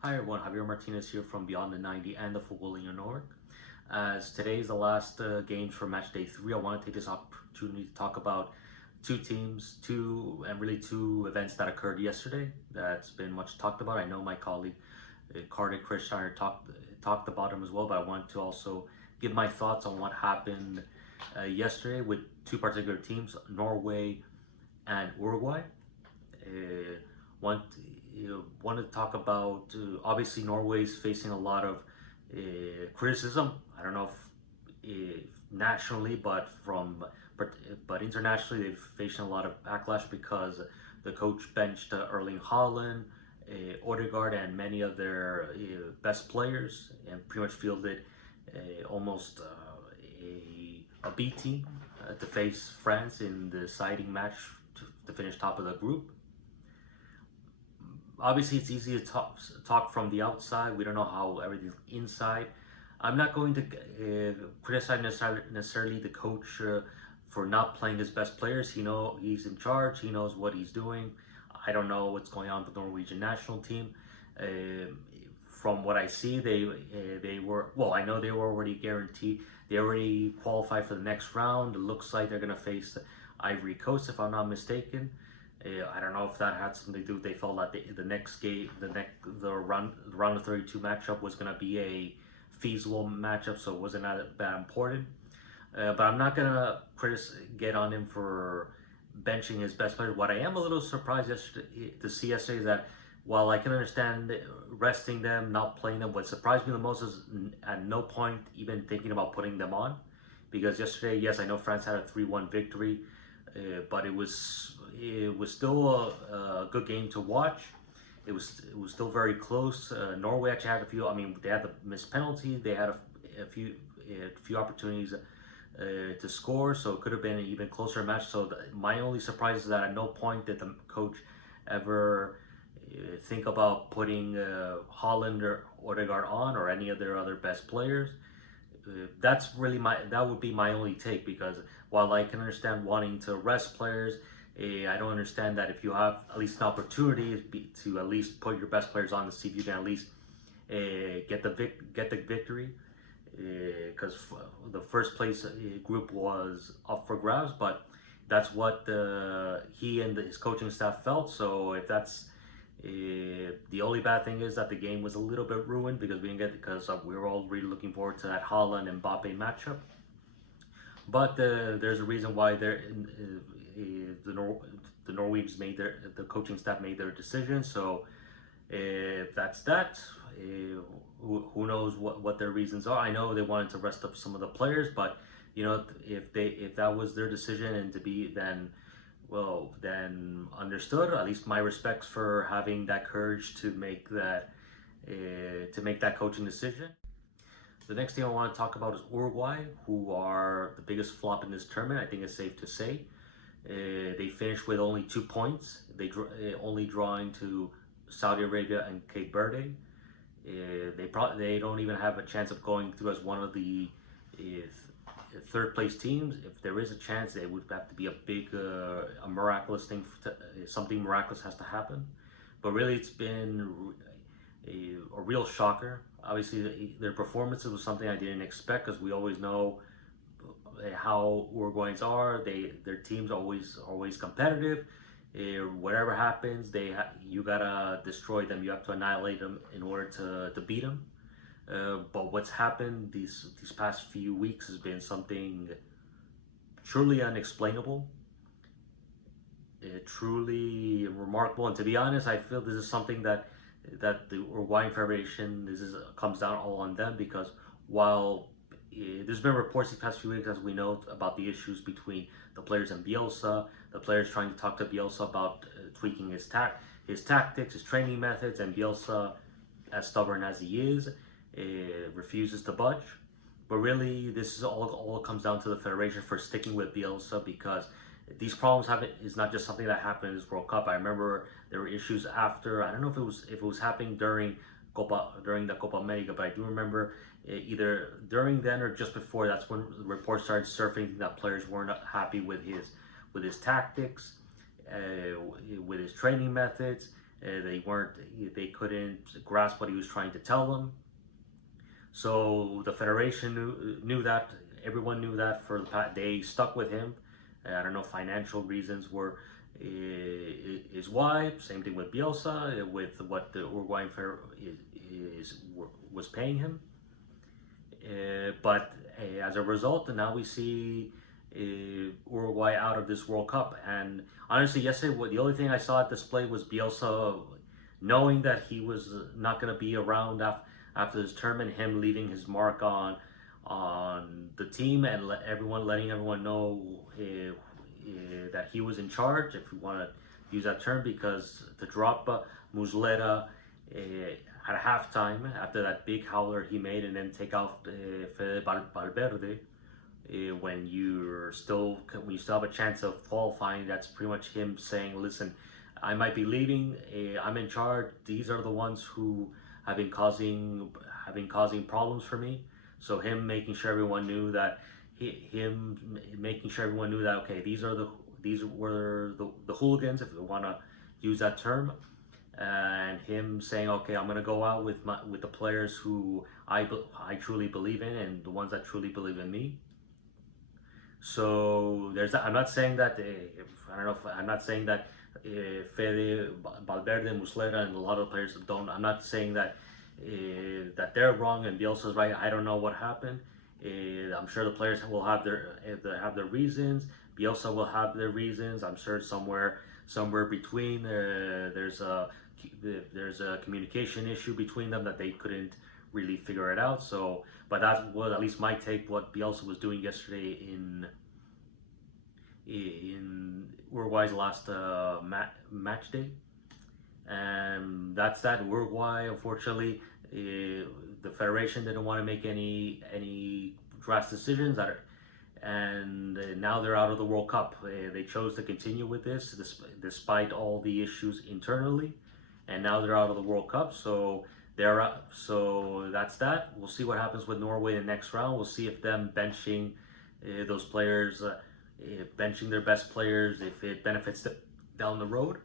Hi everyone, Javier Martinez here from Beyond the 90 and the Footballing Norway. As today is the last games for match day 3, I want to take this opportunity to talk about two teams, two events that occurred yesterday that's been much talked about. I know my colleague Carter Christian talked about them as well, but I want to also give my thoughts on what happened yesterday with two particular teams, Norway and Uruguay. Uh, want want to talk about obviously Norway's facing a lot of criticism. I don't know if nationally, but internationally they've facing a lot of backlash because the coach benched Erling Haaland, Odegaard, and many of their best players, and pretty much fielded almost a B team to face France in the deciding match to finish top of the group. Obviously it's easy to talk from the outside. We don't know how everything's inside. I'm not going to criticize necessarily the coach for not playing his best players. He's in charge. He knows what he's doing. I don't know what's going on with the Norwegian national team. Uh, from what I see, they were well. I know they were already guaranteed. They already qualified for the next round. It looks like they're gonna face Ivory Coast, if I'm not mistaken. I don't know if that had something to do with they felt that the next game, the round of 32 matchup was going to be a feasible matchup, so it wasn't that important. But I'm not going to get on him for benching his best player. What I am a little surprised to see yesterday is that while I can understand resting them, not playing them, what surprised me the most is at no point even thinking about putting them on. Because yesterday, yes, I know France had a 3-1 victory, but it was still a good game to watch. It was still very close. Norway actually had a few. I mean, they had the missed penalty. They had a few opportunities to score, so it could have been an even closer match. So my only surprise is that at no point did the coach ever think about putting Holland or Odegaard on or any of their other best players. That would be my only take, because while I can understand wanting to rest players, I don't understand that if you have at least an opportunity to at least put your best players on to see if you can at least get the victory, because the first place group was up for grabs. But that's what he and his coaching staff felt. So if that's the only bad thing is that the game was a little bit ruined because we were all really looking forward to that Holland and Mbappe matchup. But there's a reason why the Norwegians the coaching staff made their decision. So if that's that, who knows what their reasons are. I know they wanted to rest up some of the players, but if that was their decision and to be then, well, then understood. At least my respects for having that courage to make that coaching decision. The next thing I want to talk about is Uruguay, who are the biggest flop in this tournament. I think it's safe to say. They finished with only 2 points. Only drawing to Saudi Arabia and Cape Verde. They don't even have a chance of going through as one of the third place teams. If there is a chance, it would have to be a miraculous thing. Something miraculous has to happen. But really, it's been a real shocker. Obviously, their performances was something I didn't expect, because we always know how Uruguayans are. Their teams always competitive. Whatever happens, you gotta destroy them. You have to annihilate them in order to beat them. But what's happened these past few weeks has been something truly unexplainable, truly remarkable. And to be honest, I feel this is something that the Uruguayan Federation, comes down all on them, because while there's been reports these past few weeks, as we know, about the issues between the players and Bielsa, the players trying to talk to Bielsa about tweaking his tactics, his training methods, and Bielsa, as stubborn as he is, refuses to budge. But really, this is all comes down to the federation for sticking with Bielsa, because these problems is not just something that happened in this World Cup. I remember there were issues after. I don't know if it was happening during the Copa America, but I do remember either during then or just before. That's when reports started surfacing that players weren't happy with his tactics, with his training methods, They couldn't grasp what he was trying to tell them. So the federation knew that. Everyone knew that. They stuck with him. I don't know, financial reasons were is why. Same thing with Bielsa, with what the Uruguayan was paying him. But as a result, now we see Uruguay out of this World Cup. And honestly, yesterday, the only thing I saw at display was Bielsa knowing that he was not going to be around after this tournament, him leaving his mark on the team and letting everyone know that he was in charge, if you want to use that term, because to drop Muslera at halftime after that big howler he made, and then take out Fede Valverde when you still have a chance of qualifying. That's pretty much him saying, "Listen, I might be leaving. I'm in charge. These are the ones who have been causing problems for me." So him making sure everyone knew that okay, these were the hooligans, if you want to use that term, and him saying, okay, I'm gonna go out with the players who I truly believe in, and the ones that truly believe in me. So there's that. I'm not saying that I'm not saying that Fede Valverde, Muslera, and a lot of players don't. I'm not saying that that they're wrong and Bielsa's right. I don't know what happened. I'm sure the players will have their reasons. Bielsa will have their reasons. I'm sure somewhere between there's a communication issue between them that they couldn't really figure it out. So, but that's what at least my take. What Bielsa was doing yesterday in Uruguay's last match day. And that's that. Uruguay, unfortunately, the federation didn't want to make any drastic decisions, and now they're out of the World Cup. They chose to continue with this despite all the issues internally, and now they're out of the World Cup. So so that's that. We'll see what happens with Norway in the next round. We'll see if them benching those players, benching their best players, if it benefits them down the road.